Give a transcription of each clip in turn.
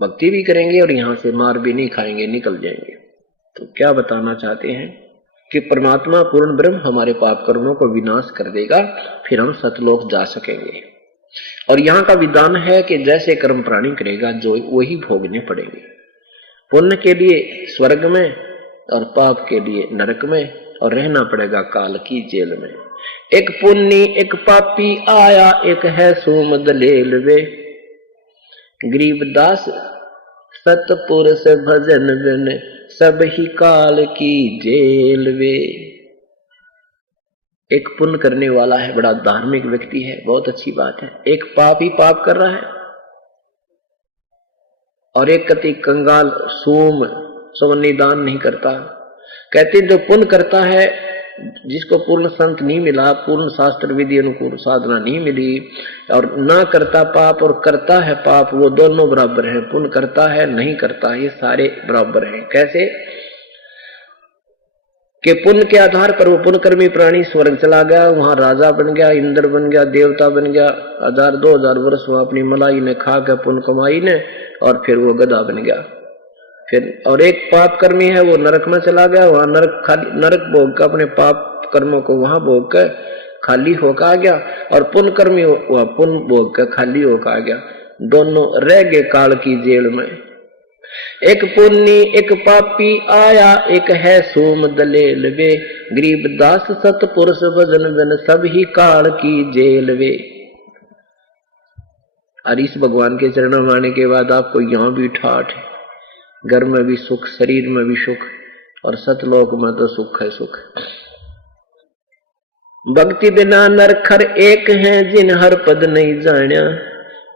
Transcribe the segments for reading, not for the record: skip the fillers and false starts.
भक्ति भी करेंगे और यहाँ से मार भी नहीं खाएंगे, निकल जाएंगे। तो क्या बताना चाहते हैं कि परमात्मा पूर्ण ब्रह्म हमारे पाप कर्मों को विनाश कर देगा, फिर हम सतलोक जा सकेंगे। और यहाँ का विधान है कि जैसे कर्म प्राणी करेगा जो वही भोगने पड़ेंगे। पुण्य के लिए स्वर्ग में और पाप के लिए नरक में, और रहना पड़ेगा काल की जेल में। एक पुण्य एक पापी आया, एक है सोम दलेल वे, गरीबदास सतपुरुष भजन बिन, सब ही काल की जेल वे। एक पुण्य करने वाला है, बड़ा धार्मिक व्यक्ति है, बहुत अच्छी बात है। एक पाप ही पाप कर रहा है, और एक कति कंगाल सोम निदान नहीं करता। कहते जो पुण्य करता है, जिसको पूर्ण संत नहीं मिला, पूर्ण शास्त्र विधि अनुकूल साधना नहीं मिली, और ना करता पाप और करता है पाप, वो दोनों बराबर हैं। पुण्य करता है नहीं करता, ये सारे बराबर हैं। कैसे कि पुण्य के आधार पर वो पुण्यकर्मी प्राणी स्वर्ग चला गया, वहां राजा बन गया, इंद्र बन गया, देवता बन गया, 1000-2000 वर्ष वहां अपनी मलाई ने खा के पुण्य कमाई ने, और फिर वो गधा बन गया। फिर और एक पाप कर्मी है, वो नरक में चला गया, वहां नरक भोग कर अपने पाप कर्मों को वहां भोग कर खाली होकर आ गया, और पुण्य कर्मी वह पुण्य भोग कर खाली होकर आ गया। दोनों रह गए काल की जेल में। एक पुण्य एक पापी आया, एक है सोम दलेल वे, गरीबदास सतपुरुष भजन बिन, सब ही काल की जेल वे। और इस भगवान के चरणों में आने के बाद आपको यहाँ भी ठाठ है, घर में भी सुख, शरीर में भी सुख, और सतलोक में तो सुख है सुख। भक्ति बिना नरखर एक है, जिन हर पद नहीं जान्या,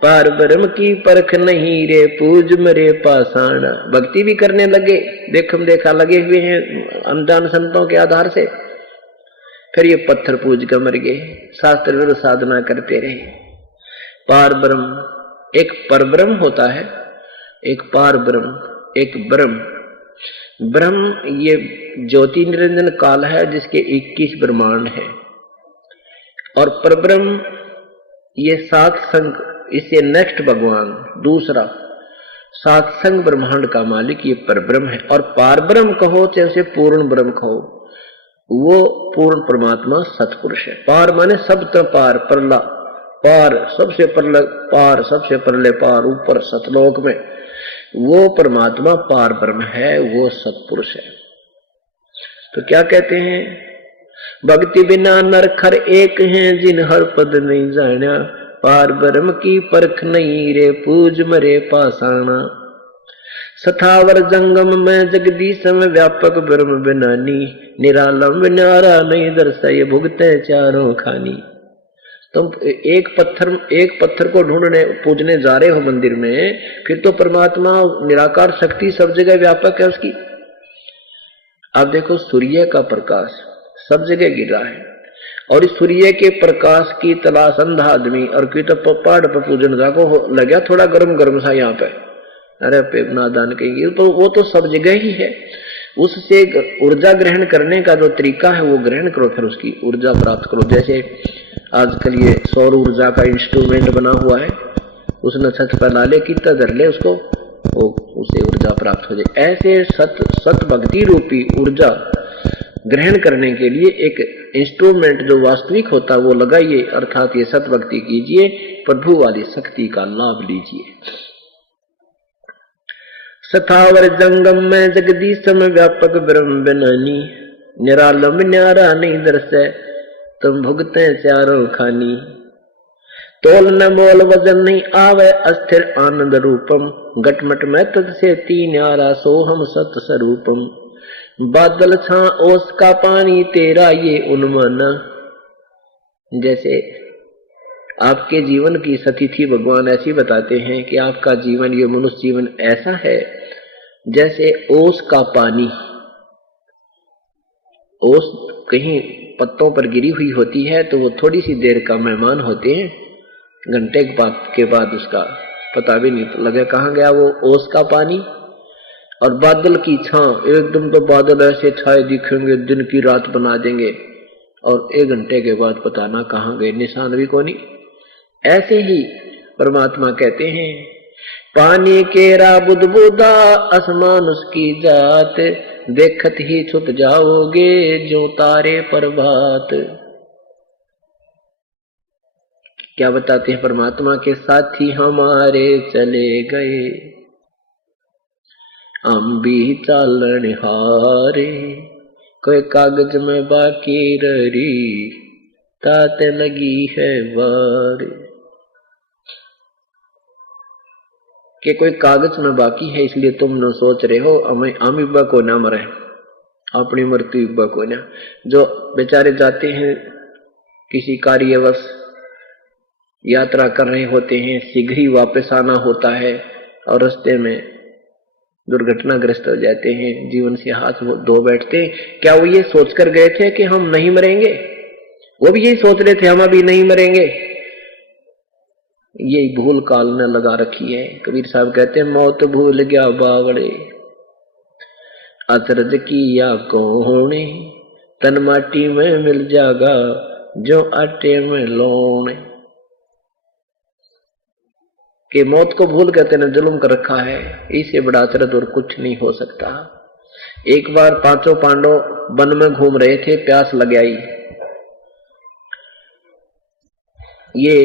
पार ब्रह्म की परख नहीं रे, पूज मरे पाषाण। भक्ति भी करने लगे, देखम देखा लगे हुए हैं अनजान संतों के आधार से, फिर ये पत्थर पूज कर मर गए, शास्त्र विरुद्ध साधना करते रहे। पार ब्रह्म, एक परब्रह्म होता है, एक पार ब्रह्म, एक ब्रह्म। ब्रह्म ये ज्योति निरंजन काल है, जिसके 21 ब्रह्मांड है, और परब्रह्म ये 7 संग, इससे नेक्स्ट भगवान दूसरा 7 संग ब्रह्मांड का मालिक ये परब्रह्म है। और पार ब्रह्म कहो चाहे पूर्ण ब्रह्म कहो, वो पूर्ण परमात्मा सतपुरुष है। पार माने सब तरह पार, परला पार, सबसे परले पार, सबसे परले पार, ऊपर सतलोक में वो परमात्मा पार ब्रह्म है, वो सतपुरुष है। तो क्या कहते हैं, भक्ति बिना नरखर एक हैं, जिन हर पद नहीं जान्या, पार ब्रह्म की परख नहीं रे, पूज मरे पाषाणा। सथावर जंगम में जगदीश में, व्यापक ब्रह्म बिनानी, निरालंब न्यारा नहीं दर्शाए, भुगते चारों खानी। तुम एक पत्थर को ढूंढने पूजने जा रहे हो मंदिर में, फिर तो परमात्मा निराकार शक्ति सब जगह व्यापक है उसकी। आप देखो सूर्य का प्रकाश सब जगह गिर रहा है, और इस सूर्य के प्रकाश की तलाश अंधा आदमी, और कोई तो पहाड़ पर पूजन जाको लगा थोड़ा गर्म गर्म सा यहाँ पे, अरे पे नादान कहेंगे, तो वो तो सब जगह ही है। उससे ऊर्जा ग्रहण करने का जो तरीका है वो ग्रहण करो, फिर उसकी ऊर्जा प्राप्त करो। जैसे आजकल ये सौर ऊर्जा का इंस्ट्रूमेंट बना हुआ है, उसने छत पर डाले, कितना धर ले उसको, वो उसे ऊर्जा प्राप्त हो जाए। ऐसे सत भक्ति रूपी ऊर्जा ग्रहण करने के लिए एक इंस्ट्रूमेंट जो वास्तविक होता है वो लगाइए, अर्थात ये सत भक्ति कीजिए, प्रभु वाली शक्ति का लाभ लीजिए। सथावर जंगम में जगदीश में, व्यापक ब्रह्म बिनानी, निरालंब न्यारा नहीं दर्शे, तुम भुगते चारों खानी। तोल न मोल वजन नहीं आवे, अस्थिर आनंद रूपम, घटमट में तद से तीन आरा, सोहम सत स्वरूपम। बादल छा ओस का पानी, तेरा ये उन्माना। जैसे आपके जीवन की सतिथि भगवान ऐसी बताते हैं कि आपका जीवन, ये मनुष्य जीवन ऐसा है जैसे ओस का पानी। ओस कहीं पत्तों पर गिरी हुई होती है तो वो थोड़ी सी देर का मेहमान होते हैं, घंटे के बाद उसका पता भी नहीं लगे कहाँ गया वो ओस का पानी। और बादल की छां, एकदम तो बादल ऐसे छाए दिखेंगे, दिन की रात बना देंगे, और 1 घंटे के बाद पता ना कहाँ गए, निशान भी कोई नहीं। ऐसे ही परमात्मा कहते हैं पानी केरा बुदबुदा आसमान उसकी जात, देखत ही छुप जाओगे जो तारे प्रभात। क्या बताते हैं परमात्मा के साथी हमारे चले गए, हम भी चालन हारे, कोई कागज में बाकी रही तात लगी है वार। कि कोई कागज में बाकी है इसलिए तुम न सोच रहे हो हम इब्बा को ना मरे, अपनी मृत्यु इब्बा को ना। जो बेचारे जाते हैं किसी कार्यवश यात्रा कर रहे होते हैं, शीघ्र ही वापस आना होता है और रास्ते में दुर्घटनाग्रस्त हो जाते हैं, जीवन से हाथ धो बैठते हैं। क्या वो ये सोचकर गए थे कि हम नहीं मरेंगे? वो भी यही सोच रहे थे हम अभी नहीं मरेंगे। ये भूल काल ने लगा रखी है। कबीर साहब कहते हैं मौत भूल गया बावड़े, अचरज किया कौने, तन माटी में मिल जागा जो आटे में लोने। कि मौत को भूल गए तेने जुल्म कर रखा है, इससे बड़ा अचरज और कुछ नहीं हो सकता। एक बार पांचों पांडव वन में घूम रहे थे, प्यास लग आई। ये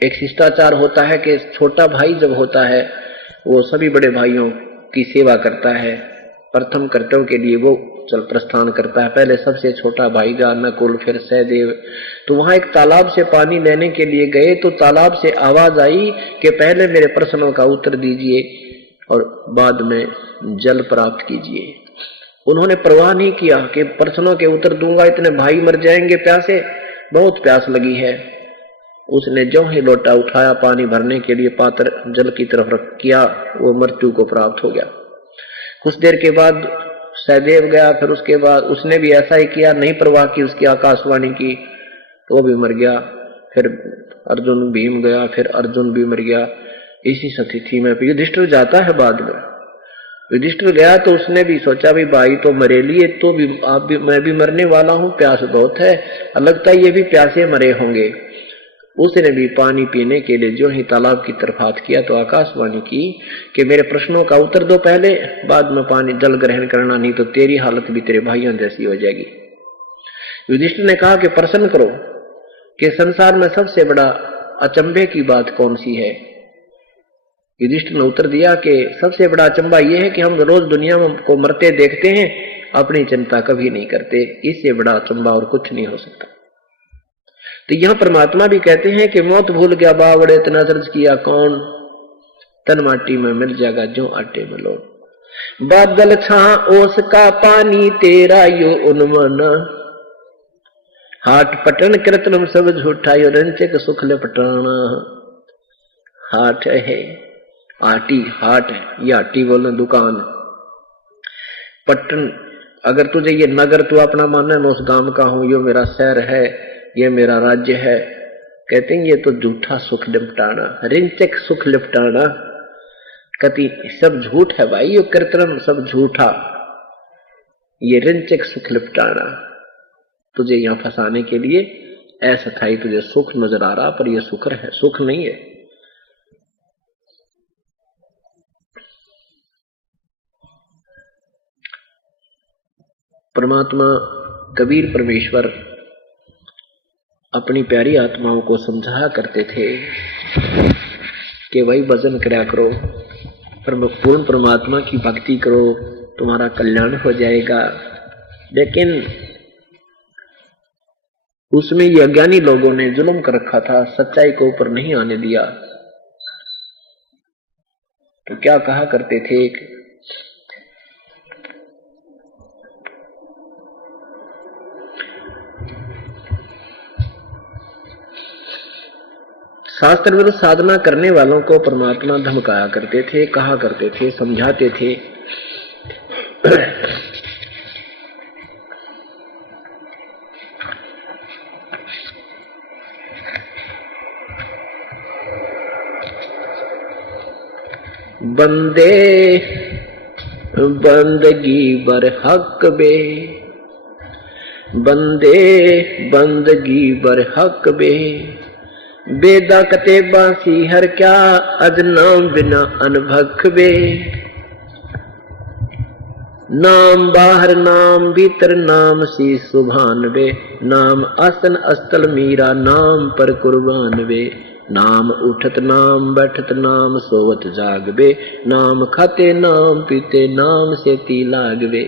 एक शिष्टाचार होता है कि छोटा भाई जब होता है वो सभी बड़े भाइयों की सेवा करता है, प्रथम कर्तव्य के लिए वो चल प्रस्थान करता है। पहले सबसे छोटा भाई जा नकुल, फिर सहदेव। तो वहां एक तालाब से पानी लेने के लिए गए तो तालाब से आवाज आई कि पहले मेरे प्रश्नों का उत्तर दीजिए और बाद में जल प्राप्त कीजिए। उन्होंने परवाह नहीं किया कि प्रश्नों के उत्तर दूंगा इतने भाई मर जाएंगे प्यासे, बहुत प्यास लगी है। उसने जो ही लोटा उठाया पानी भरने के लिए पात्र जल की तरफ रख किया, वो मृत्यु को प्राप्त हो गया। कुछ देर के बाद सहदेव गया, फिर उसके बाद उसने भी ऐसा ही किया, नहीं परवाह की उसकी आकाशवाणी की, तो वो भी मर गया। फिर अर्जुन भीम गया, फिर अर्जुन भी मर गया। इसी स्थिति में युधिष्ठिर जाता है। बाद में युधिष्ठिर गया तो उसने भी सोचा भी भाई तो मरे लिए, तो भी आप भी मैं भी मरने वाला हूं, प्यास बहुत है, लगता है ये भी प्यासे मरे होंगे। उसने भी पानी पीने के लिए जो ही तालाब की तरफ हाथ किया तो आकाशवाणी की कि मेरे प्रश्नों का उत्तर दो पहले, बाद में पानी जल ग्रहण करना, नहीं तो तेरी हालत भी तेरे भाइयों जैसी हो जाएगी। युधिष्ठिर ने कहा कि प्रश्न करो कि संसार में सबसे बड़ा अचंभे की बात कौन सी है। युधिष्ठिर ने उत्तर दिया कि सबसे बड़ा अचंभा यह है कि हम रोज दुनिया को मरते देखते हैं, अपनी चिंता कभी नहीं करते, इससे बड़ा अचंभा और कुछ नहीं हो सकता। तो यहां परमात्मा भी कहते हैं कि मौत भूल गया बावड़े, इतना अचरज किया कौन, तन माटी में मिल जाएगा जो आटे में लो। बादल छा ओस का पानी तेरा यो उन्मन, हाट पटन कृत्रिम सब झूठा यो रंचक सुख लपटाना। हाट है आटी, हाट है ये आटी बोलना दुकान। पटन अगर तुझे ये नगर तू अपना मानना मैं उस गांव का हूं, यो मेरा शहर है, ये मेरा राज्य है, कहते हैं ये तो झूठा सुख लिपटाना, रिंचक सुख लिपटाना। कति सब झूठ है भाई, ये कृत्रिम सब झूठा, ये रिंचक सुख लिपटाना। तुझे यहां फंसाने के लिए ऐसा था ही तुझे सुख नजर आ रहा, पर यह सुख है, सुख नहीं है। परमात्मा कबीर परमेश्वर अपनी प्यारी आत्माओं को समझाया करते थे कि वही भजन करया करो, पूर्ण परमात्मा की भक्ति करो, तुम्हारा कल्याण हो जाएगा। लेकिन उसमें ये अज्ञानी लोगों ने जुल्म कर रखा था, सच्चाई को ऊपर नहीं आने दिया। तो क्या कहा करते थे, शास्त्र विरुद्ध साधना करने वालों को परमात्मा धमकाया करते थे, कहा करते थे, समझाते थे। बंदे बंदगी बर हक बे, बंदे बंदगी बर हक बे, बेदा कते बासी हर क्या अज नाम बिना अनभख बे। नाम बाहर नाम भीतर नाम सी सुभान बे। नाम आसन अस्तल मीरा नाम पर कुर्बान बे। नाम उठत नाम बैठत नाम सोवत जाग बे। नाम खाते नाम पीते नाम से ती लाग बे।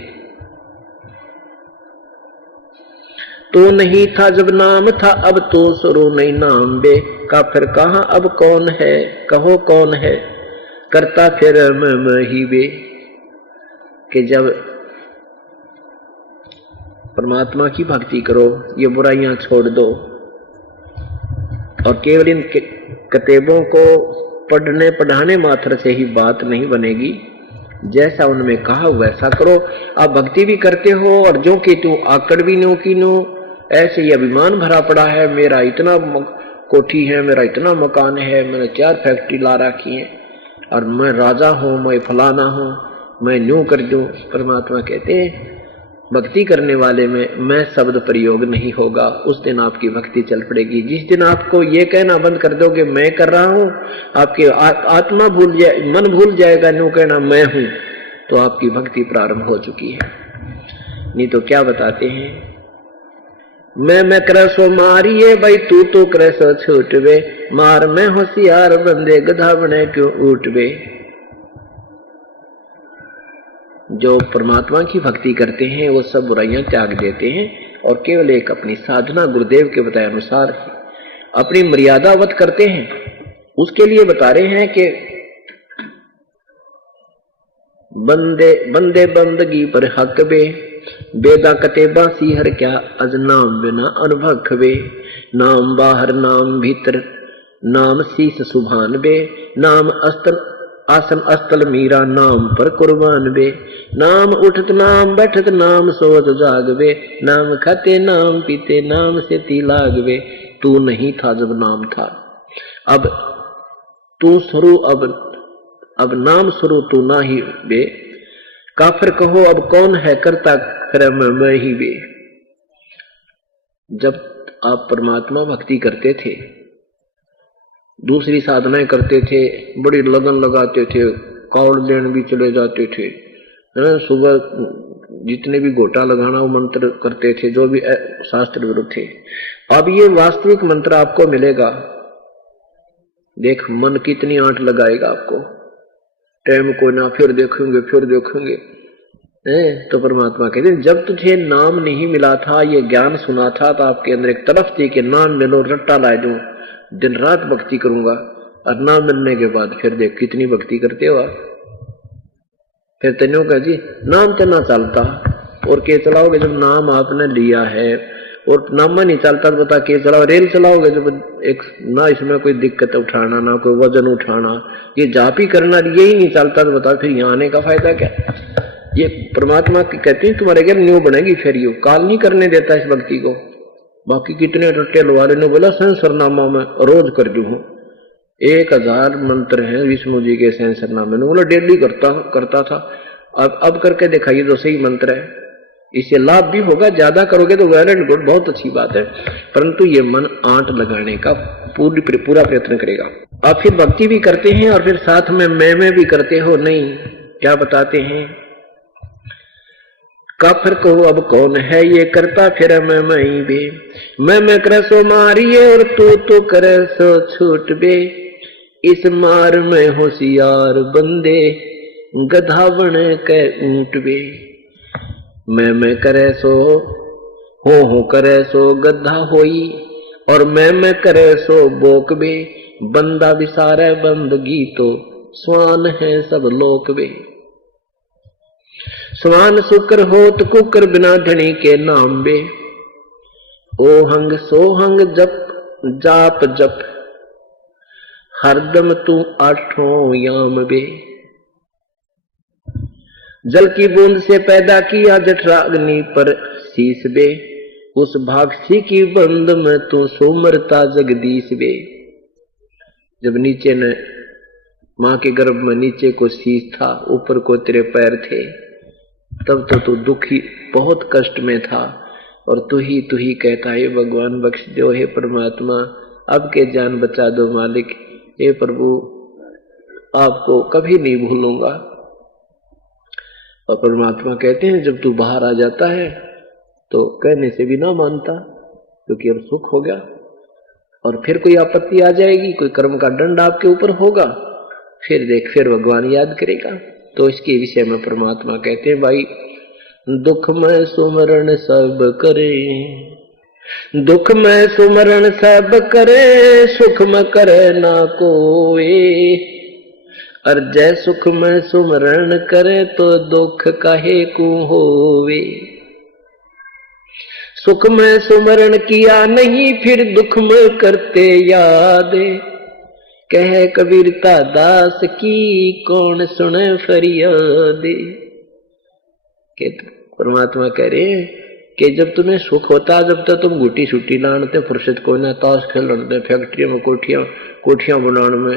तो नहीं था जब नाम था अब तो सुरो नहीं नाम बे। का फिर कहा अब कौन है कहो कौन है करता फिर मैं ही बे। कि जब परमात्मा की भक्ति करो, ये बुराइयां छोड़ दो और केवल इन किताबों को पढ़ने पढ़ाने मात्र से ही बात नहीं बनेगी। जैसा उनमें कहा वैसा करो। आप भक्ति भी करते हो और जो कि तू आकड़ भी नो की नो, ऐसे ही अभिमान भरा पड़ा है, मेरा इतना कोठी है, मेरा इतना मकान है, मैंने 4 फैक्ट्री ला रखी है और मैं राजा हूं, मैं फलाना हूं, मैं न्यू कर दूं। परमात्मा कहते हैं भक्ति करने वाले में मैं शब्द प्रयोग नहीं होगा, उस दिन आपकी भक्ति चल पड़ेगी। जिस दिन आपको ये कहना बंद कर दोगे मैं कर रहा हूं, आपकी आत्मा भूल जाए, मन भूल जाएगा न्यू कहना मैं हूं, तो आपकी भक्ति प्रारंभ हो चुकी है। नहीं तो क्या बताते हैं, मैं करे सो मारिए भाई तू तो करे सो छूटवे। मार में होशियार बंदे गधा बने क्यों उठवे। जो परमात्मा की भक्ति करते हैं वो सब बुराइयां त्याग देते हैं और केवल एक अपनी साधना गुरुदेव के बताए अनुसार अपनी मर्यादावत करते हैं। उसके लिए बता रहे हैं कि बंदे बंदे बंदगी पर हक बे। बेदा कते बासी हर क्या अज नाम बिना अनभख बे। नाम बाहर नाम भीतर नाम शीस सुभान बे। नाम अस्तल आसन अस्तल मीरा नाम पर कुर्बान बे। नाम उठत नाम बैठत नाम सोवत जाग बे। नाम खाते नाम पीते नाम से ती लाग बे। तू नहीं था जब नाम था, अब तू शुरू, अब नाम शुरू तू ना ही बे। काफिर कहो अब कौन है करता कर्म मैं ही बे। जब आप परमात्मा भक्ति करते थे, दूसरी साधनाएं करते थे, बड़ी लगन लगाते थे, कावड़ लेन भी चले जाते थे, सुबह जितने भी गोटा लगाना वो मंत्र करते थे जो भी शास्त्र विरुद्ध थे। अब ये वास्तविक मंत्र आपको मिलेगा। देख मन कितनी आंट लगाएगा आपको, टाइम को ना फिर देखेंगे तो परमात्मा कहते हैं जब तुझे नाम नहीं मिला था, ये ज्ञान सुना था, तो आपके अंदर एक तरफ थी कि नाम मिलो रट्टा ला दूं, दिन रात भक्ति करूंगा। और नाम मिलने के बाद फिर देख कितनी भक्ति करते हो आप। फिर तेनों का जी नाम तो ना चलता और के चलाओगे जब नाम आपने लिया है, और नाम नहीं चलता तो बता के चलाओ। रेल चलाओगे जब एक ना इसमें कोई दिक्कत उठाना, ना कोई वजन उठाना, ये जाप ही करना, यही नहीं चलता तो बता फिर यहाँ आने का फायदा क्या। ये परमात्मा की कहती है तुम्हारे घर न्यू बनेगी, फिर यू काल नहीं करने देता इस भक्ति को। बाकी कितने रट्टे लवारे ने बोला सहस्रनामा में रोज कर दू हूं, 1000 मंत्र हैं विष्णु जी के सहस्रनामे में, बोला डेली करता था। अब करके दिखाइए तो सही मंत्र है, इससे लाभ भी होगा। ज्यादा करोगे तो वेल एंड गुड, बहुत अच्छी बात है, परंतु ये मन आंट लगाने का पूरा प्रयत्न करेगा। आप फिर भक्ति भी करते हैं और फिर साथ में मैं भी करते हो। नहीं, क्या बताते हैं, काफिर कहो अब कौन है ये करता फिर मैं ही बे। मैं करे सो मारिए और तू तो करे सो छूट बे। इस मार में होशियार बंदे गधा बने के ऊंट बे। मैं करे सो हो करे सो गधा होई और मैं करे सो बोक बे। बंदा विसारे बंदगी तो स्वान है सब लोक बे। स्वान शुक्र होत कुकर बिना धनी के नाम बे। ओहंग सोहंग जप जाप जप हरदम तू आठों याम बे। जल की बूंद से पैदा किया जठराग्नि पर शीश बे। उस भागसी की बंद में तू सोमरता जगदीश बे। जब नीचे न मां के गर्भ में नीचे को शीश था, ऊपर को तेरे पैर थे, तब तो तू दुखी बहुत कष्ट में था और तू ही कहता है भगवान बख्श दो, हे परमात्मा अब के जान बचा दो मालिक, हे प्रभु आपको कभी नहीं भूलूंगा। और परमात्मा कहते हैं जब तू बाहर आ जाता है तो कहने से भी ना मानता, क्योंकि अब सुख हो गया, और फिर कोई आपत्ति आ जाएगी, कोई कर्म का दंड आपके ऊपर होगा, फिर देख फिर भगवान याद करेगा। तो इसके विषय में परमात्मा कहते हैं भाई दुख में सुमरण सब करे, दुख में सुमरण सब करे, सुख में करे ना कोई, और जय सुख में सुमरण करे तो दुख काहे को होवे। सुख में सुमरण किया नहीं फिर दुख में करते याद, कह कबीरता दास की कौन सुने फरियाद। परमात्मा कह रहे हैं कि जब तुम्हें सुख होता, जब तक तुम गुटी छुट्टी लानते, फुर्सत को ना, ताश खेलते, फैक्ट्रियों में कोठियां बनाने में,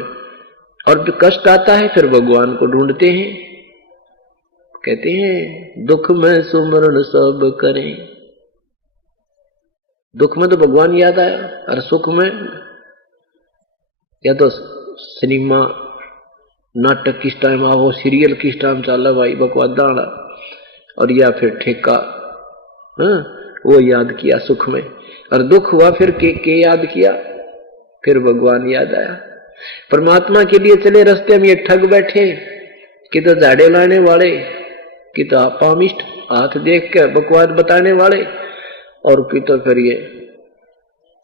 और जो कष्ट आता है फिर भगवान को ढूंढते हैं। कहते हैं दुख में सुमरण सब करें, दुख में तो भगवान याद आया, और सुख में या तो सिनेमा नाटक किस टाइम आओ, सीरियल किस टाइम चला भाई बकवादा, और या फिर ठेका, वो याद किया सुख में, और दुख हुआ फिर के याद किया, फिर भगवान याद आया। परमात्मा के लिए चले रास्ते में ये ठग बैठे कि तो झाड़े लाने वाले, कि तो आपामिष्ट हाथ देख के बकवाद बताने वाले, और कि तो फिर ये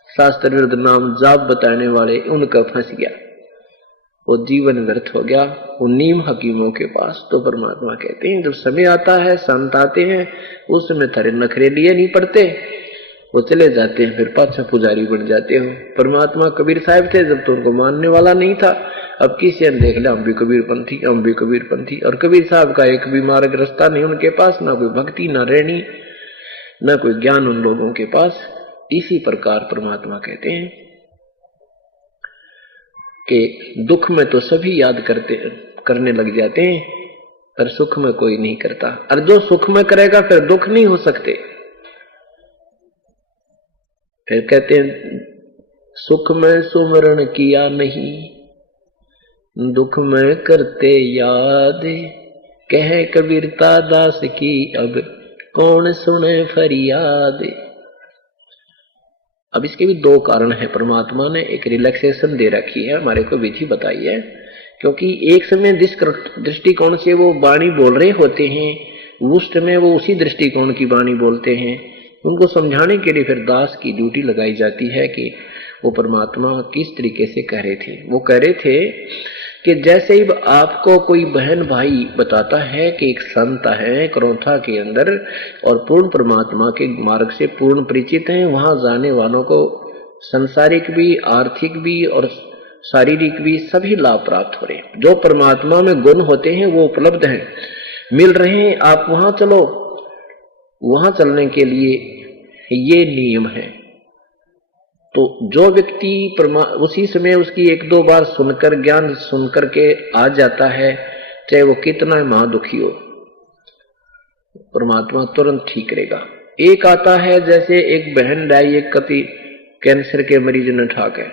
शास्त्र विरुद्ध नाम जाप बताने वाले, उनका फंस गया, वो जीवन व्यर्थ हो गया वो नीम हकीमों के पास। तो परमात्मा कहते हैं जब समय आता है, संत आते हैं, उस समय थारे नखरे लिए नहीं पड़ते, वो चले जाते हैं, फिर पाछा पुजारी बन जाते हो। परमात्मा कबीर साहब थे जब तो उनको मानने वाला नहीं था, अब किसी ने देख लिया हम भी कबीरपंथी, हम भी कबीरपंथी, और कबीर साहब का एक भी मार्ग रास्ता नहीं उनके पास, ना कोई भक्ति, ना रहनी, ना कोई ज्ञान उन लोगों के पास। इसी प्रकार परमात्मा कहते हैं कि दुख में तो सभी याद करने लग जाते हैं, पर सुख में कोई नहीं करता, और जो सुख में करेगा फिर दुख नहीं हो सकते। फिर कहते हैं सुख में सुमरण किया नहीं, दुख में करते याद, कहे कबीरता दास की अब कौन सुने फरियाद। अब इसके भी दो कारण है, परमात्मा ने एक रिलैक्सेशन दे रखी है, हमारे को विधि बताई है, क्योंकि एक समय जिस दृष्टिकोण से वो वाणी बोल रहे होते हैं, उस समय वो उसी दृष्टिकोण की वाणी बोलते हैं। उनको समझाने के लिए फिर दास की ड्यूटी लगाई जाती है कि वो परमात्मा किस तरीके से कह रहे थे। वो कह रहे थे कि जैसे ही आपको कोई बहन भाई बताता है कि एक संत है करौथा के अंदर और पूर्ण परमात्मा के मार्ग से पूर्ण परिचित हैं, वहां जाने वालों को संसारिक भी, आर्थिक भी और शारीरिक भी सभी लाभ प्राप्त हो रहे हैं। जो परमात्मा में गुण होते हैं वो उपलब्ध हैं, मिल रहे हैं, आप वहां चलो। वहां चलने के लिए ये नियम है। तो जो व्यक्ति उसी समय उसकी एक दो बार सुनकर, ज्ञान सुनकर के आ जाता है, चाहे वो कितना महादुखी हो, परमात्मा तुरंत ठीक करेगा। एक आता है जैसे एक बहन लाई, एक कति कैंसर के मरीज ने ठाक है,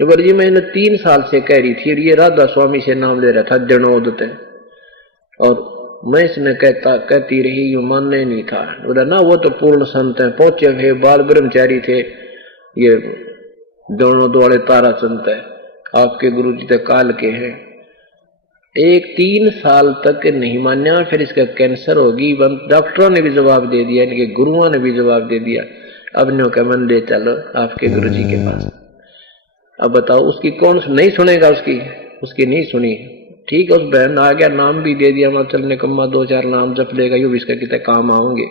जी मैंने 3 साल से कह रही थी, और ये राधा स्वामी से नाम ले रहा था जनोदते, और मैं इसने कहती रही, यू मानने नहीं था। बोला ना वो तो पूर्ण संत है, पहुंचे हुए बाल ब्रह्मचारी थे, ये दोनों वाले तारा संत है, आपके गुरु जी तो काल के हैं। 3 साल तक नहीं मान्या, फिर इसका कैंसर होगी, डॉक्टरों ने भी जवाब दे दिया, इनके गुरुओं ने भी जवाब दे दिया, अब नो का मन ले चलो आपके गुरु जी के पास। अब बताओ उसकी कौन नहीं सुनेगा, उसकी नहीं सुनी। ठीक है, उस बहन आ गया, नाम भी दे दिया, वहां चलने कम्मा 2-4 नाम जप लेगा, यू इसका कितने काम आऊंगे।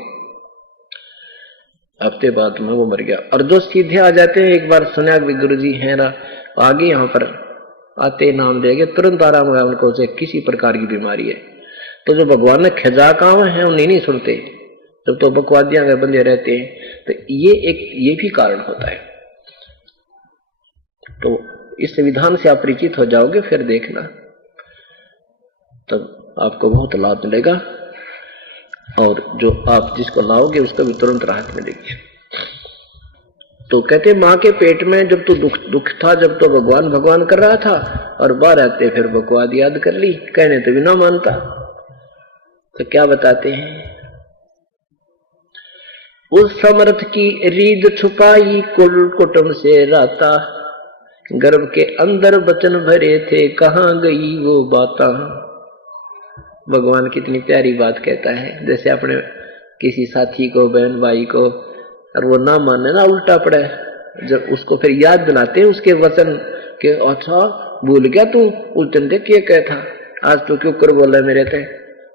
हफ्ते बाद में वो मर गया। और जो सीधे आ जाते हैं, एक बार सुना भी गुरु जी है ना, आगे यहाँ पर आते नाम देंगे, तुरंत आराम हुआ उनको, से किसी प्रकार की बीमारी है। तो जो भगवान ने खजा काम है उन्हें नहीं सुनते, जब तो बकवादियां अगर बंधे रहते हैं। तो ये भी कारण होता है। तो इस विधान से आप परिचित हो जाओगे, फिर देखना तब आपको बहुत लाभ मिलेगा, और जो आप जिसको लाओगे उसको भी तुरंत राहत मिलेगी। तो कहते माँ के पेट में जब तो दुख था, जब तो भगवान भगवान कर रहा था, और बाहर आते फिर बकवाद याद कर ली, कहने तो भी ना मानता। तो क्या बताते हैं, उस समर्थ की रीद छुपाई कुल कुटुंब से राता, गर्भ के अंदर बचन भरे थे कहाँ गई वो बाता। भगवान कितनी प्यारी बात कहता है, जैसे अपने किसी साथी को, बहन भाई को, और वो ना माने ना, उल्टा पड़े, जब उसको फिर याद दिलाते हैं उसके वचन के, अच्छा भूल गया तू उस दिन देख ये क्या था, आज तो क्यों कर बोला मेरे थे,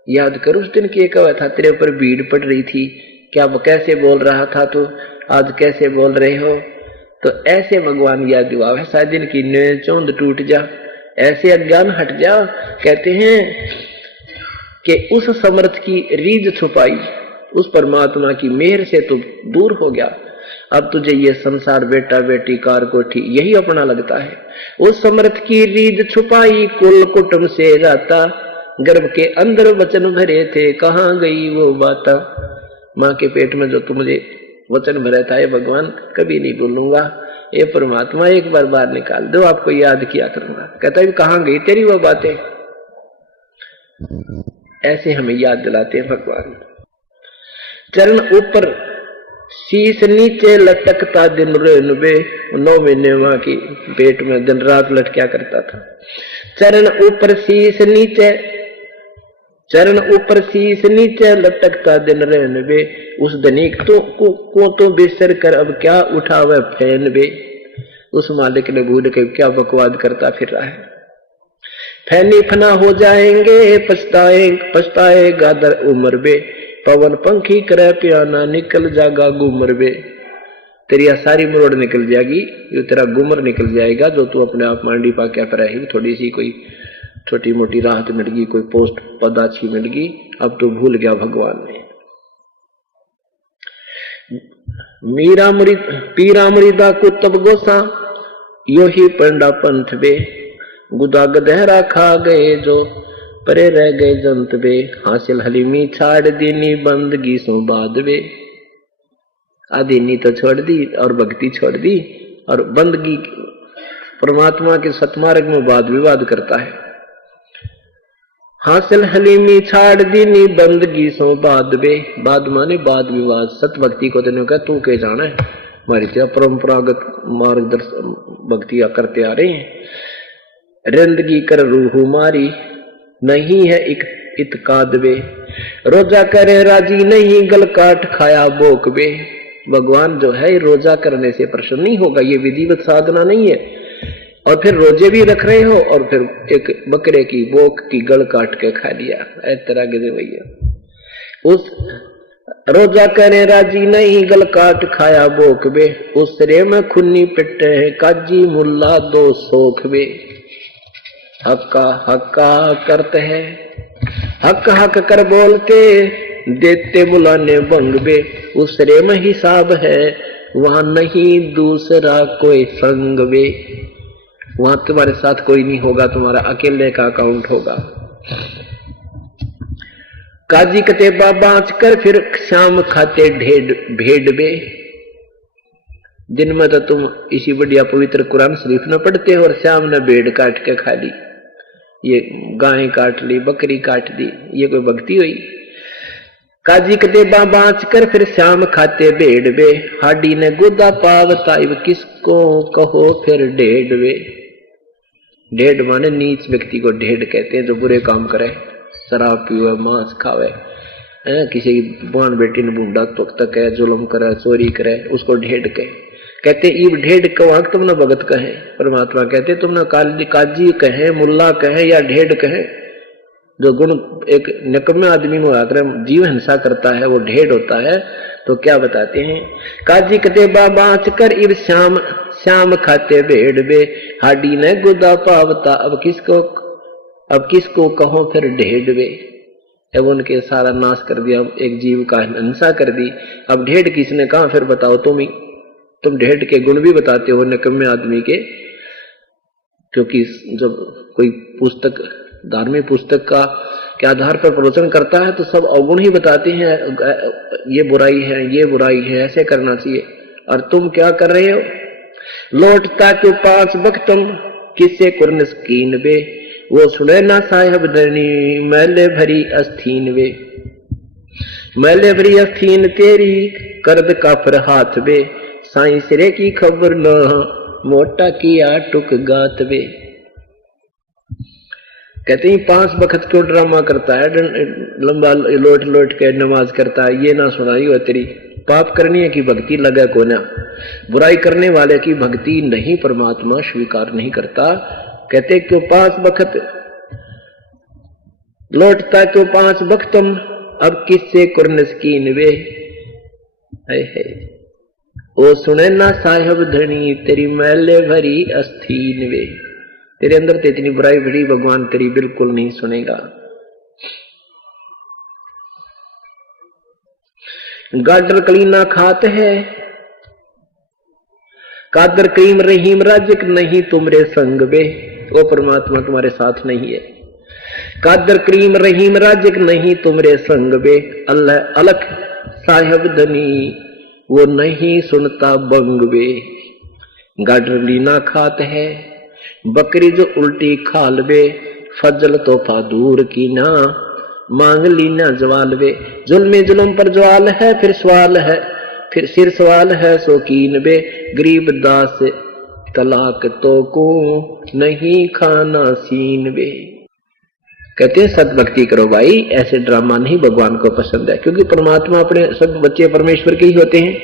याद कर उस दिन क्या कहा था, तेरे ऊपर भीड़ पड़ रही थी, क्या कैसे बोल रहा था तू, आज कैसे बोल रहे हो। तो ऐसे भगवान याद दिलावे, शायद दिन की चौंध टूट जा, ऐसे अज्ञान हट जा। कहते हैं कि उस समर्थ की रीझ छुपाई, उस परमात्मा की मेहर से तो दूर हो गया, अब तुझे ये संसार बेटा बेटी कार कोठी यही अपना लगता है। उस समर्थ की रीझ छुपाई कुल कुटुंब से राता, गर्भ के अंदर वचन भरे थे कहाँ गई वो बाता। माँ के पेट में जो तू मुझे वचन भरा था, ये भगवान कभी नहीं भूलूंगा, ये परमात्मा एक बार बाहर निकाल दो, आपको याद किया करूंगा। कहता है कहाँ गई तेरी वो बातें, ऐसे हमें याद दिलाते हैं भगवान। चरण ऊपर शीश नीचे लटकता दिन रेनबे, 9 महीने माँ की पेट में दिन रात लटका करता था। चरण ऊपर शीश नीचे लटकता दिन रेनबे, उस धनिक को तो बिसर कर अब क्या उठावे फैन बे। उस मालिक ने भूल के क्या बकवाद करता फिर रहा है। फैनी फना हो जाएंगे पछताएगा दर उम्र बे, पवन पंखी करे पियाना निकल जागा गुमर बे। तेरी सारी मरोड़ निकल जाएगी, जो तेरा गुमर निकल जाएगा, जो तू अपने आप मांडी पा क्या रही, थोड़ी सी कोई छोटी मोटी राहत मिल गई, कोई पोस्ट पद अच्छी मिल गई, अब तो भूल गया भगवान ने। पीरा मुरीदा को तब गोसा, यो ही पंडा पंथ बे, गुदा गदहरा खा गए जो परे रह गए जंत बे, हासिल हलीमी छाड़ दीनी बंदगी सो बाद बे। आदीनी तो छोड़ दी और भक्ति छोड़ दी, और बंदगी परमात्मा के सतमार्ग में वाद विवाद करता है। हासिल हलीमी छाड़ दीनी बंदगी सो बाद बे, बाद माने वाद विवाद। सत भक्ति को तेने कहा तू के जाना है, हमारी क्या परंपरागत मार्गदर्शन भक्तियां करते आ रहे हैं। रिंदगी कर रूह मारी नहीं है इतकाद बे, रोजा करे राजी नहीं गल काट खाया बोक बे। भगवान जो है रोजा करने से प्रसन्न नहीं होगा, ये विधिवत साधना नहीं है। और फिर रोजे भी रख रहे हो और फिर एक बकरे की बोक की गल काट के खा लिया, ऐ तरह के भैया। उस रोजा करे राजी नहीं गल काट खाया बोक बे, उस रे में खुन्नी पिट्टे है काजी मुल्ला दो सोख बे। हक्का करते हैं, हक कर बोलते देते मुलाने बंग बे, उस रे में हिसाब है वहां नहीं दूसरा कोई संग बे। वहां तुम्हारे साथ कोई नहीं होगा, तुम्हारा अकेले का अकाउंट होगा। काजी कतेबा बाँच कर फिर शाम खाते भेड़ बे। दिन में तो तुम इसी बढ़िया पवित्र कुरान शरीफ न पढ़ते हो और शाम ने भेड़ काट के खा ली, ये गाय काट ली, बकरी काट दी, ये कोई भक्ति हुई। काजी कतेबा बाँच कर फिर शाम खाते भेड़ बे, हाडी ने गोदा पावता इब किसको कहो फिर ढेड़ बे। ढेड़ माने नीच व्यक्ति को ढेड़ कहते हैं, जो बुरे काम करे, शराब पीवे, मांस खावे, किसी बहन बेटी ने बूढ़ा तक है, जुल्म करे, चोरी करे, उसको ढेड़ कहते। ईब ढेड़ कवाक तुमने भगत कहे। परमात्मा कहते तुमने काजी कहे, मुल्ला कहे या ढेड़ कहे। जो गुण एक निकम्मे आदमी में आकर जीव हिंसा करता है वो ढेड़ होता है। तो क्या बताते हैं, काजी कतेबा बाँच कर इब शाम खाते भेड़ बे, हाडी ने गुदा पावता अब किसको कहो फिर ढेड़ बे। अब उनके सारा नाश कर दिया, एक जीव का हिंसा कर दी, अब ढेड़ किसने कहा फिर बताओ तुम ढेड़ के गुण भी बताते हो निकम्मे आदमी के। क्योंकि जब कोई पुस्तक धार्मिक पुस्तक के आधार पर प्रवचन करता है तो सब अवगुण ही बताते हैं, ये बुराई है, ये बुराई है, ऐसे करना चाहिए। और तुम क्या कर रहे हो? लौटता क्यों पांच बख्तम किसे कुर्न स्कीन वे, वो सुने ना साहेब धनी मैले भरी अस्थीन वे। मैले भरी अस्थीन तेरी कर्द काफर हाथ वे, साई सिरे की खबर न मोटा किया टुक गात वे। कहते हैं पांच बखत क्यों ड्रामा करता है, लंबा लोट लोट के नमाज करता है, ये ना सुनाई हो तेरी पाप करने की भक्ति लगा को ना, बुराई करने वाले की भक्ति नहीं परमात्मा स्वीकार नहीं करता। कहते क्यों पांच बखत लौटता क्यों पांच बख्तम अब किससे कुर्नस की निवे। है ओ सुने ना साहिब धनी तेरी मैले भरी अस्थीन वे, तेरे अंदर तो इतनी बुराई भरी भगवान तेरी बिल्कुल नहीं सुनेगा। गाडर कलीना खात है कादर करीम रहीम राजिक नहीं तुमरे संग वे, वो परमात्मा तुम्हारे साथ नहीं है। कादर करीम रहीम राजिक नहीं तुमरे संग वे, अल्लाह अलख साहिब धनी वो नहीं सुनता बंग वे। गाडर लीना खात है बकरी जो उल्टी खाल वे, फजल तोहफा दूर की ना मांग लीना जवाल वे। जुल्म जुल्म पर जवाल है फिर सवाल है, फिर सिर सवाल है शौकीन वे। गरीब दास तलाक तो को नहीं खाना सीन वे। कहते हैं सत भक्ति करो भाई, ऐसे ड्रामा नहीं भगवान को पसंद है, क्योंकि परमात्मा अपने सब बच्चे परमेश्वर के ही होते हैं।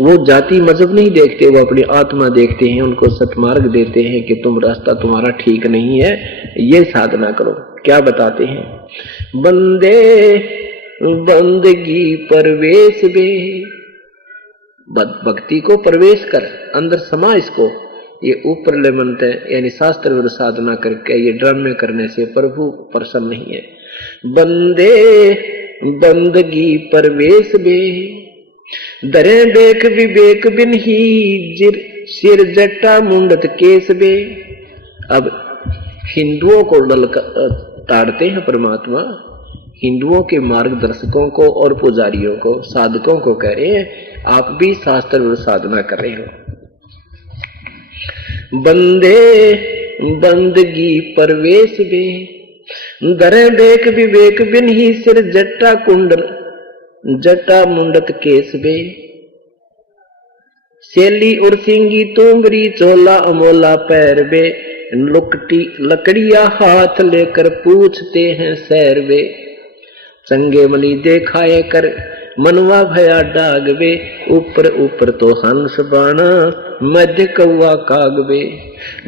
वो जाति मजहब नहीं देखते, वो अपनी आत्मा देखते हैं, उनको सतमार्ग देते हैं कि तुम रास्ता तुम्हारा ठीक नहीं है, ये साधना करो। क्या बताते हैं? बंदे बंदगी परवेश बे, भक्ति को प्रवेश कर, अंदर समा इसको, ये ऊपर ले मनते हैं, यानी शास्त्र विरुद्ध साधना करके ये ड्रामे करने से प्रभु प्रसन्न नहीं है। बंदे बंदगी परवेश बे, दरे बेक विवेक बिन ही जिर सिर जट्टा मुंडत केस बे। अब हिंदुओं को ताड़ते हैं परमात्मा, हिंदुओं के मार्गदर्शकों को और पुजारियों को, साधकों को कह रहे हैं आप भी शास्त्र विरुद्ध साधना कर रहे हो। बंदे बंदगी परवेश बे, दरे बेक विवेक बिन ही सिर जट्टा कुंडल जटा मुंडत केस बे। सेली और सिंगी तुमरी चोला अमोला पैर बे, लुकटी लकड़िया हाथ लेकर पूछते हैं सैर वे। चंगे मली देखाए कर मनवा भया डाग वे, ऊपर ऊपर तो हंस बाणा मध्य कौआ काग वे।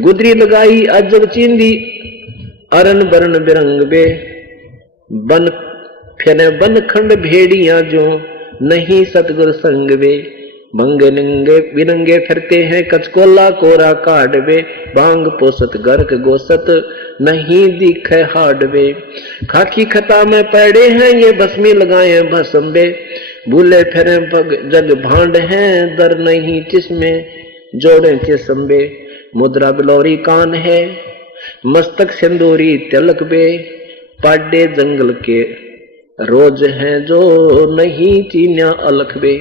गुदरी लगाई अजब चिंदी अरन बरन बिरंग बे, बन फिर बन खंड भेड़िया जो नहीं सतगुर संग वे। भंगे नंगे बिरंगे फिरते हैं कचकोला कोरा काट वे, बांग पोसत गर्क गोसत नहीं दिखे हाड वे। खाकी खता में पड़े हैं ये भस्मी लगाए भस्म वे, भूले फिरे पग जग भांड हैं दर नहीं जिसमें जोड़े चिसम वे। मुद्रा बिलौरी कान है मस्तक सिंदूरी तिलक वे, पाडे जंगल के रोज हैं जो नहीं चीन्या अलख बे।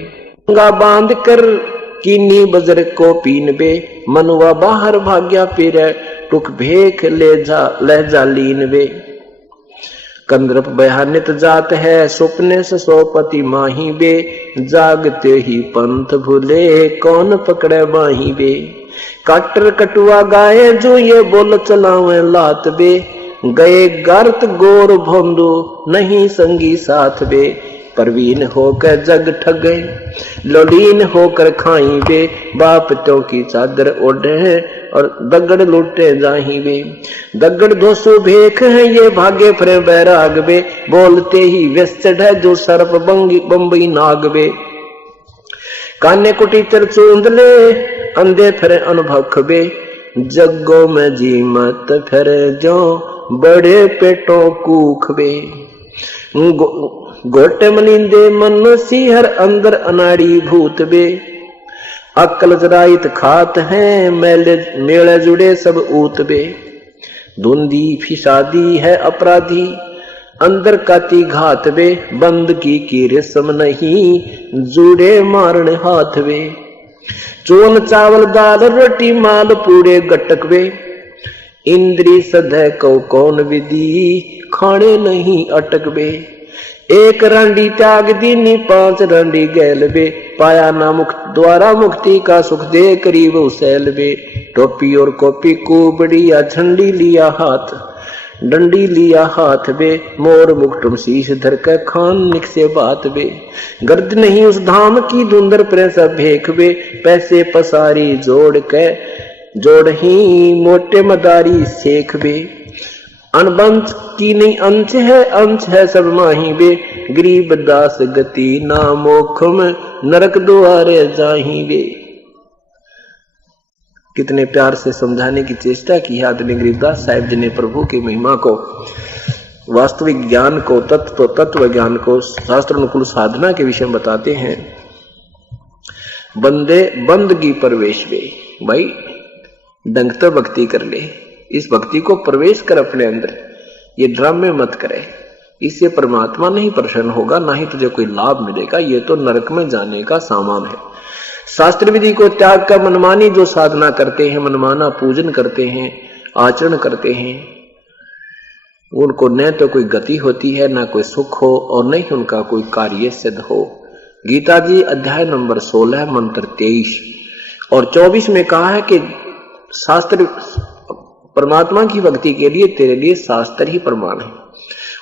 गंगा बांध कर कीनी बजर को पीन बे, मनुआ बाहर भाग्या फिर टुक भेख ले जा लीन बे। कंद्रप बयानित जात है सुपने से सोपति माही बे, जागते ही पंथ भूले कौन पकड़े माही बे। काटर कटुआ गाए जो ये बोल चलावे लात बे, गए गर्त गोर भोंदू नहीं संगी साथ बे। परवीन होकर जग ठगे लोलीन होकर खाई बे, बाप तो की चादर ओढ़े और दगड़ लूटे जाही बे। दगड़ दोसो भेख है ये भागे फिरे बैराग बे, बोलते ही व्यस्त है जो सर्प बम्बई नाग बे। काने कुटी तर चूंद ले अंधे फिरे अनुभव बे, जगो में जी मत फिरे जो बड़े पेटों कूख बे। गोटे मनिंदे मन सिहर अंदर अनाड़ी भूत बे, अक्ल जराइत खात हैं मेले जुड़े सब ऊत बे। धुंधी फिसादी है अपराधी अंदर काती घात बे, बंदगी की रस्म नहीं जुड़े मारने हाथ बे। चोल चावल दाल रोटी माल पूरे गटक वे, इंद्री सदै को कौन विधि खाने नहीं अटक वे। एक रांडी त्याग दीनी 5 रांडी गैल वे, पाया ना मुक्त द्वारा मुक्ति का सुख दे करीब उसैल वे। टोपी और कॉपी कुबड़िया झंडी लिया हाथ, डंडी लिया हाथ वे, मोर मुकुटम शीश धर के खान निक से बात वे। गर्द नहीं उस धाम की धुंधर प्रेस भेख वे, पैसे पसारी जोड़ ही मोटे मदारी सेख वे। अनबंच की नहीं अंश है सब माही वे, गरीब दास गति ना मोखम नरक द्वारे जाही वे। कितने प्यार से समझाने की चेष्टा की है आदरणीय गरीबदास साहिब जी ने प्रभु की महिमा को, वास्तविक ज्ञान को, तत्व ज्ञान को, शास्त्र अनुकूल साधना के विषय में बताते हैं। बंदे बंदगी प्रवेश वे, भाई ढंग तो भक्ति कर ले, इस भक्ति को प्रवेश कर अपने अंदर, ये ड्रामे मत करे, इससे परमात्मा नहीं प्रसन्न होगा, ना ही तुझे कोई लाभ मिलेगा, ये तो नरक में जाने का सामान है। शास्त्र विधि को त्याग कर मनमानी जो साधना करते हैं, मनमाना पूजन करते हैं, आचरण करते हैं, उनको न तो कोई गति होती है, ना कोई सुख हो, और न ही उनका कोई कार्य सिद्ध हो। गीता जी अध्याय नंबर 16 मंत्र 23 और 24 में कहा है कि शास्त्र, परमात्मा की भक्ति के लिए तेरे लिए शास्त्र ही प्रमाण है।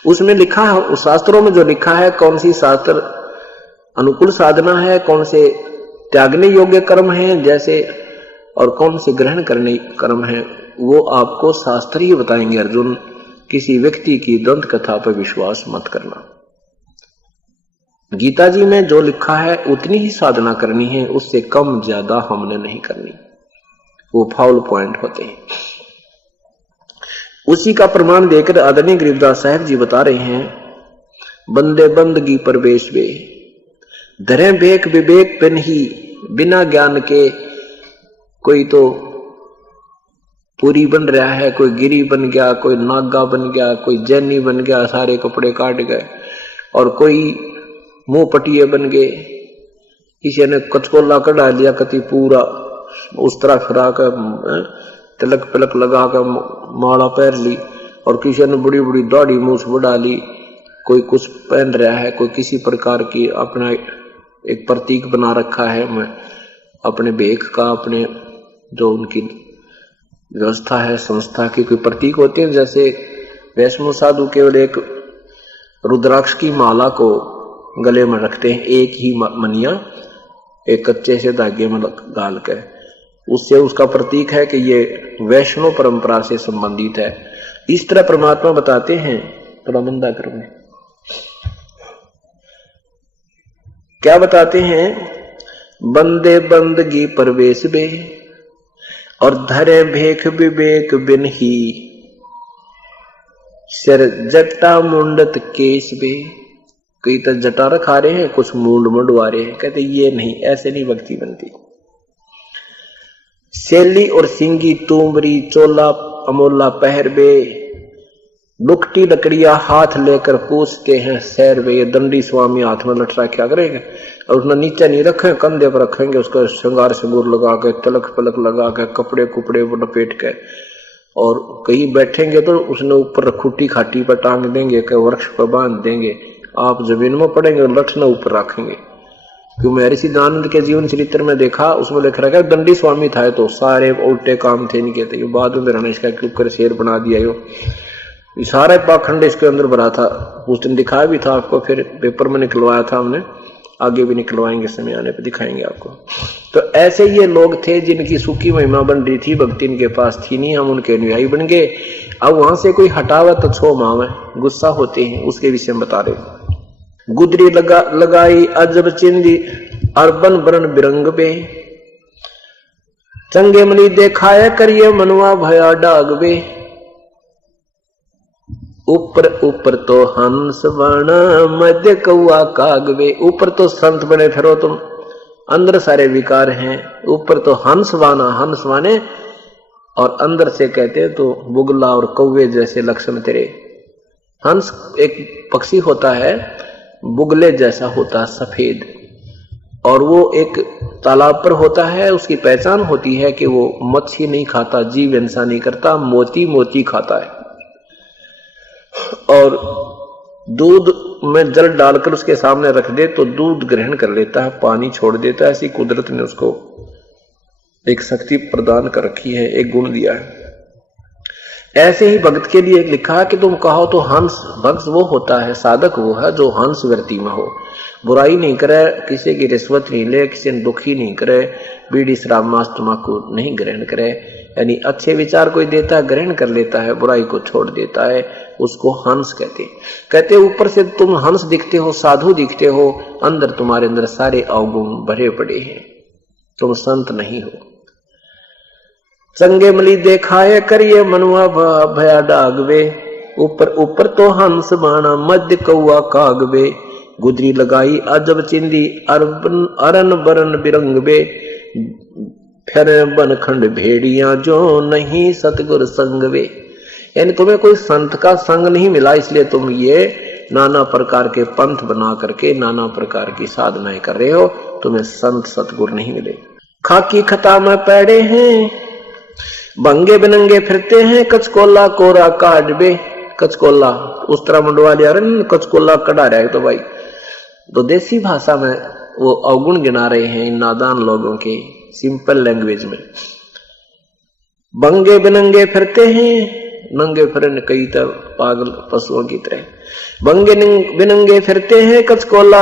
उसमें लिखा है, उस शास्त्रों में जो लिखा है, कौन सी शास्त्र अनुकूल साधना है, कौन से त्यागने योग्य कर्म हैं जैसे, और कौन से ग्रहण करने कर्म हैं, वो आपको शास्त्र ही बताएंगे। अर्जुन, किसी व्यक्ति की दंत कथा पर विश्वास मत करना। गीता जी में जो लिखा है उतनी ही साधना करनी है, उससे कम ज्यादा हमने नहीं करनी, वो फाउल पॉइंट होते हैं। उसी का प्रमाण देकर आदरणीय गरीबदास साहब जी बता रहे हैं, बंदे बंदगी प्रवेश वे, धरे बेक विवेक पिन ही, बिना ज्ञान के कोई तो पूरी बन रहा है, कोई गिरी बन गया, कोई नागा बन गया, कोई जैनी बन गया, सारे कपड़े काट गए, और कोई मुंह पटिए बन गए, किसी ने कचकोला कढ़ा लिया, कति पूरा उस तरह फिरा कर तिलक पिलक लगा कर माला पहन ली, और किसी ने बड़ी बड़ी दाढ़ी मूछ बढ़ा ली, कोई कुछ पहन रहा है, कोई किसी प्रकार की अपना एक प्रतीक बना रखा है, मैं अपने भेख का, अपने जो उनकी व्यवस्था है संस्था की कोई प्रतीक होते हैं। जैसे वैष्णव साधु केवल एक रुद्राक्ष की माला को गले में रखते हैं, एक ही मनिया एक कच्चे से धागे में डाल कर, उससे उसका प्रतीक है कि ये वैष्णव परंपरा से संबंधित है। इस तरह परमात्मा बताते हैं, थोड़ा मंदा करो, क्या बताते हैं, बंदे बंदगी प्रवेश बे, और धरे भेख विवेक बिन ही, सिर जट्टा मुंडत केस बे। कई तो जटा रखा रहे हैं, कुछ मुंड मुंडवा रहे हैं, कहते ये नहीं, ऐसे नहीं भक्ति बनती। सेली और सिंगी तुमरी चोला अमोला पहर बे, दुखटी लकड़िया हाथ लेकर पूछते हैं सैर वे। ये दंडी स्वामी हाथ में लटरा क्या करेंगे, और उसने नीचे नहीं रखे, कंधे पर रखेंगे, उसका श्रृंगार सिंगूर लगा के, तिलक पलक लगा के, कपड़े कुपड़े लपेट के, और कहीं बैठेंगे तो उसने ऊपर खूटी खाटी पर टांग देंगे, के वृक्ष पर बांध देंगे, आप जमीन में पड़ेंगे और लठ न ऊपर रखेंगे। क्यों महर्षि दयानंद के जीवन चरित्र में देखा, उसमें लिख रखा है दंडी स्वामी था तो सारे उल्टे काम थे, नहीं कहते बाद में रणेश का क्यों कर शेर बना दिया, यो सारे पाखंड इसके अंदर भरा था। उस दिन दिखाया भी था आपको, फिर पेपर में निकलवाया था हमने, आगे भी निकलवाएंगे, समय आने पे दिखाएंगे आपको। तो ऐसे ये लोग थे जिनकी सुखी महिमा बन रही थी, भक्ति इनके पास थी नहीं, हम उनके अनुयायी बन गए। अब वहां से कोई हटावा तो छो मावे, गुस्सा होते हैं, उसके विषय में बता रहे। गुदरी लगाई अजब चिंदी अरबन बरन बिरंग बे, चंगे मनी देखाया करिए मनवा भया डाग बे। ऊपर ऊपर तो हंस बना मध्य कौआ कागवे, ऊपर तो संत बने फिरो तुम, अंदर सारे विकार हैं। ऊपर तो हंस वाने, और अंदर से कहते तो बुगला और कौवे जैसे लक्षण तेरे। हंस एक पक्षी होता है, बुगले जैसा होता है, सफेद, और वो एक तालाब पर होता है, उसकी पहचान होती है कि वो मच्छी नहीं खाता, जीव हिंसा नहीं करता, मोती मोती खाता है। और दूध में जल डालकर उसके सामने रख दे तो दूध ग्रहण कर लेता है, पानी छोड़ देता है। ऐसी कुदरत ने उसको एक शक्ति प्रदान कर रखी है, एक गुण दिया है। ऐसे ही भक्त के लिए लिखा है कि तुम कहो तो हंस, भक्त वो होता है, साधक वो है जो हंस वृत्ति में हो, बुराई नहीं करे, किसी की रिश्वत नहीं ले, किसी ने दुखी नहीं करे, बीड़ी शराब मांस तम्बाकू नहीं ग्रहण करे, यानी अच्छे विचार कोई देता है ग्रहण कर लेता है, बुराई को छोड़ देता है, उसको हंस कहते। ऊपर से तुम हंस दिखते हो, साधु दिखते हो, अंदर तुम्हारे अंदर सारे अवगुण भरे पड़े हैं, तुम संत नहीं हो। संगे मली देखाए करिए मनुआ भया डागवे, ऊपर ऊपर तो हंस बाणा मध्य कौआ कागवे, गुदरी लगाई अजब चिंदी अरन बरन बिरंगवे, फिर बनखंड भेड़िया जो नहीं सतगुर संगवे। यानी तुम्हें कोई संत का संग नहीं मिला, इसलिए तुम ये नाना प्रकार के पंथ बना करके नाना प्रकार की साधनाएं कर रहे हो, तुम्हें संत सतगुर नहीं मिले। खाकी खता में पैड़े हैं, बंगे बिनंगे फिरते हैं, कचकोला कोरा काटबे। कचकोला उस तरह मंडवा लिया, कचकोला कटा रहा है तो भाई, तो देसी भाषा में वो अवगुण गिना रहे हैं इन नादान लोगों के सिंपल लैंग्वेज में। बंगे बिनंगे फिरते हैं, नंगे फिरन कई तरह पागल पशुओं की तरह, बंगे बिनंगे फिरते हैं, कचकोला